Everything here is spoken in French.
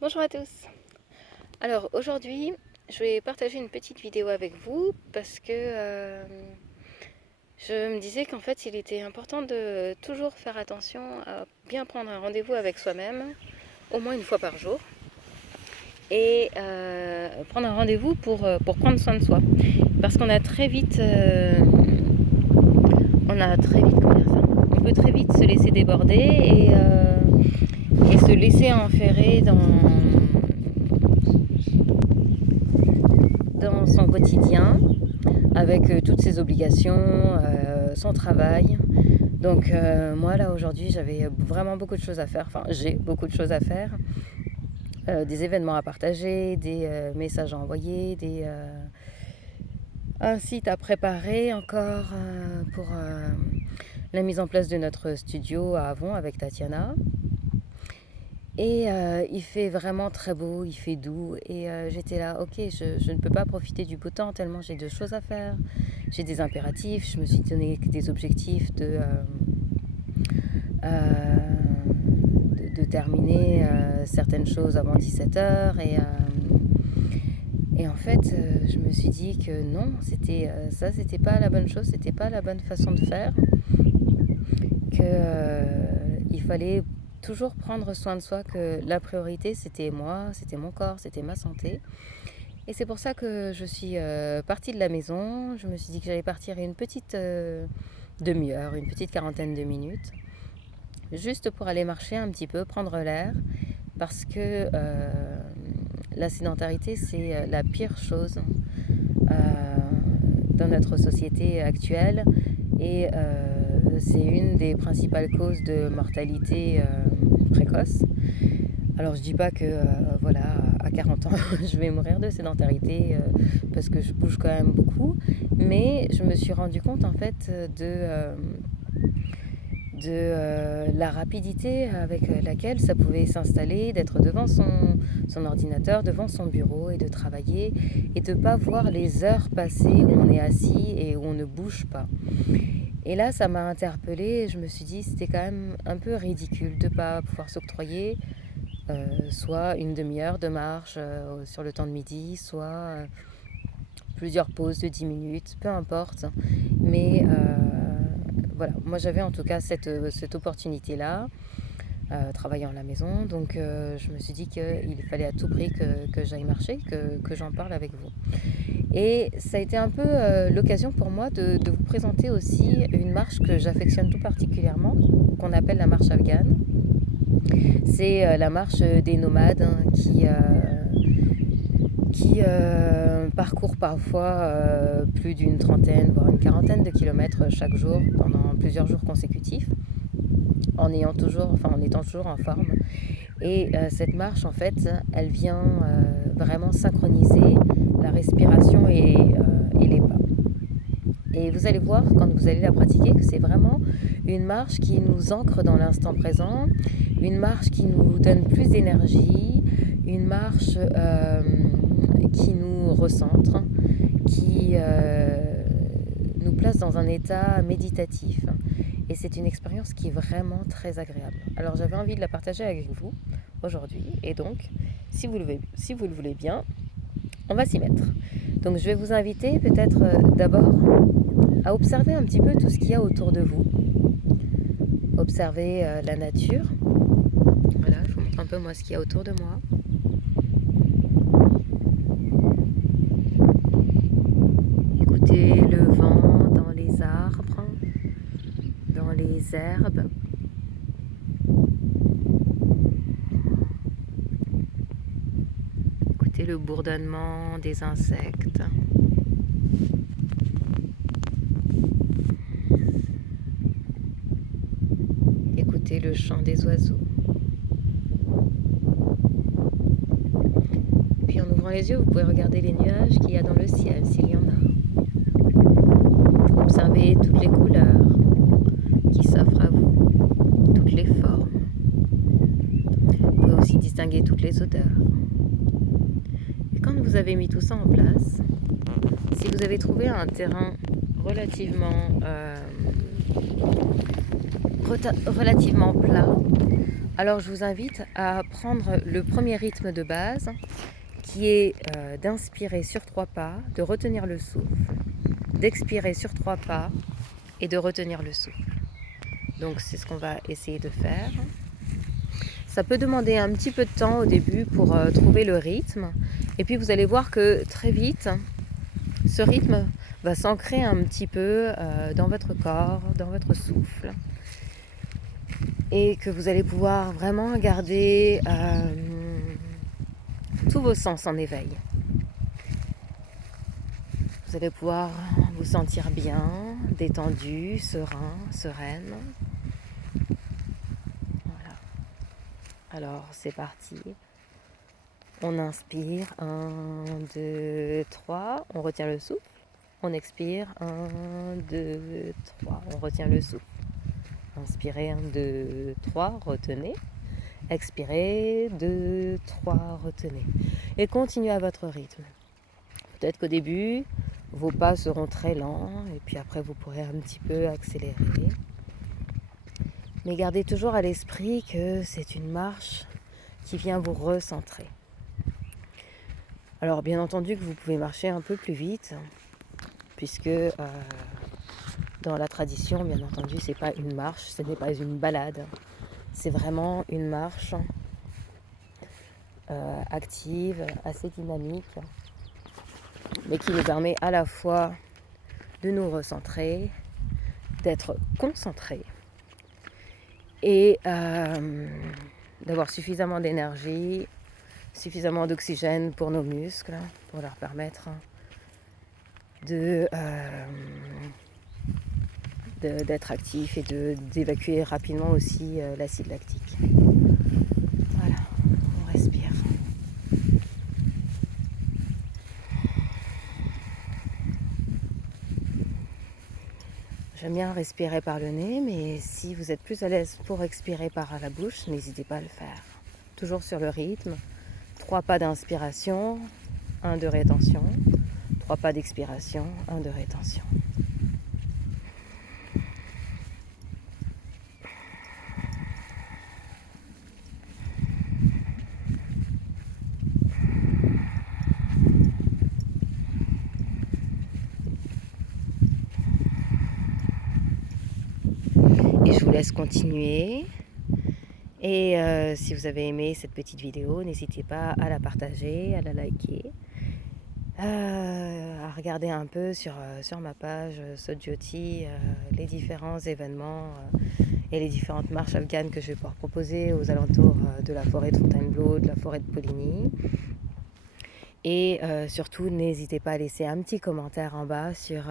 Bonjour à tous. Alors aujourd'hui, je vais partager une petite vidéo avec vous parce que je me disais qu'en fait, il était important de toujours faire attention à bien prendre un rendez-vous avec soi-même, au moins une fois par jour, et prendre un rendez-vous pour prendre soin de soi. Parce qu'on a très vite, comment dire ça, on peut très vite se laisser déborder et se laisser enferrer dans son quotidien avec toutes ses obligations, son travail. Donc moi là aujourd'hui j'avais vraiment beaucoup de choses à faire, enfin j'ai beaucoup de choses à faire, des événements à partager, des messages à envoyer, un site à préparer encore pour la mise en place de notre studio à Avon avec Tatiana. Et il fait vraiment très beau, il fait doux. Et j'étais là, ok, je ne peux pas profiter du beau temps tellement j'ai de choses à faire. J'ai des impératifs, je me suis donné des objectifs de terminer certaines choses avant 17h. Et en fait, je me suis dit que non, c'était pas la bonne chose, c'était pas la bonne façon de faire. Il fallait toujours prendre soin de soi, que la priorité c'était moi, c'était mon corps, c'était ma santé. Et c'est pour ça que je suis partie de la maison. Je me suis dit que j'allais partir une petite demi-heure, une petite quarantaine de minutes, juste pour aller marcher un petit peu, prendre l'air, parce que la sédentarité c'est la pire chose dans notre société actuelle. Et c'est une des principales causes de mortalité précoce. Alors je dis pas que voilà, à 40 ans je vais mourir de sédentarité parce que je bouge quand même beaucoup, mais je me suis rendu compte en fait de la rapidité avec laquelle ça pouvait s'installer, d'être devant son ordinateur, devant son bureau et de travailler et de ne pas voir les heures passer où on est assis et où on ne bouge pas. Et là, ça m'a interpellée et je me suis dit c'était quand même un peu ridicule de ne pas pouvoir s'octroyer soit une demi-heure de marche sur le temps de midi, soit plusieurs pauses de 10 minutes, peu importe. Mais voilà, moi j'avais en tout cas cette opportunité-là, travaillant à la maison. Donc je me suis dit qu'il fallait à tout prix que j'aille marcher, que j'en parle avec vous. Et ça a été un peu l'occasion pour moi de vous présenter aussi une marche que j'affectionne tout particulièrement, qu'on appelle la marche afghane. C'est la marche des nomades qui parcourent parfois plus d'une trentaine, voire une quarantaine de kilomètres chaque jour pendant plusieurs jours consécutifs, en étant toujours en forme. Et cette marche, en fait, elle vient vraiment synchroniser la respiration et les pas. Et vous allez voir, quand vous allez la pratiquer, que c'est vraiment une marche qui nous ancre dans l'instant présent, une marche qui nous donne plus d'énergie, une marche qui nous recentre, qui nous place dans un état méditatif. Et c'est une expérience qui est vraiment très agréable. Alors j'avais envie de la partager avec vous aujourd'hui. Et donc, si vous le voulez bien, on va s'y mettre. Donc je vais vous inviter peut-être d'abord à observer un petit peu tout ce qu'il y a autour de vous. Observer la nature. Voilà, je vous montre un peu moi ce qu'il y a autour de moi. Écoutez le vent dans les arbres, dans les herbes. Écoutez le bourdonnement des insectes. Écoutez le chant des oiseaux. Puis en ouvrant les yeux, vous pouvez regarder les nuages qu'il y a dans le ciel, s'il y en a. Observez toutes les couleurs qui s'offrent à vous, toutes les formes. Vous pouvez aussi distinguer toutes les odeurs. Et quand vous avez mis tout ça en place, si vous avez trouvé un terrain relativement plat, Alors je vous invite à prendre le premier rythme de base qui est d'inspirer sur 3 pas, de retenir le souffle, d'expirer sur 3 pas et de retenir le souffle. Donc c'est ce qu'on va essayer de faire. Ça peut demander un petit peu de temps au début pour trouver le rythme. Et puis vous allez voir que très vite, ce rythme va s'ancrer un petit peu dans votre corps, dans votre souffle. Et que vous allez pouvoir vraiment garder tous vos sens en éveil. Vous allez pouvoir vous sentir bien, détendu, serein, sereine. Voilà. Alors c'est parti. On inspire, 1, 2, 3, on retient le souffle. On expire, 1, 2, 3, on retient le souffle. Inspirez, 1, 2, 3, retenez. Expirez, 2, 3, retenez. Et continuez à votre rythme. Peut-être qu'au début, vos pas seront très lents et puis après vous pourrez un petit peu accélérer. Mais gardez toujours à l'esprit que c'est une marche qui vient vous recentrer. Alors bien entendu que vous pouvez marcher un peu plus vite, puisque dans la tradition, bien entendu, c'est pas une marche, ce n'est pas une balade. C'est vraiment une marche active, assez dynamique, mais qui nous permet à la fois de nous recentrer, d'être concentrés et d'avoir suffisamment d'énergie, suffisamment d'oxygène pour nos muscles, pour leur permettre d'être actifs et d'évacuer rapidement aussi l'acide lactique. Voilà, on respire. J'aime bien respirer par le nez, mais si vous êtes plus à l'aise pour expirer par la bouche, n'hésitez pas à le faire. Toujours sur le rythme, 3 pas d'inspiration, 1 de rétention, 3 pas d'expiration, 1 de rétention. Et je vous laisse continuer. Et si vous avez aimé cette petite vidéo, n'hésitez pas à la partager, à la liker, à regarder un peu sur ma page Sojoti les différents événements et les différentes marches afghanes que je vais pouvoir proposer aux alentours de la forêt de Fontainebleau, de la forêt de Poligny. Et surtout, n'hésitez pas à laisser un petit commentaire en bas sur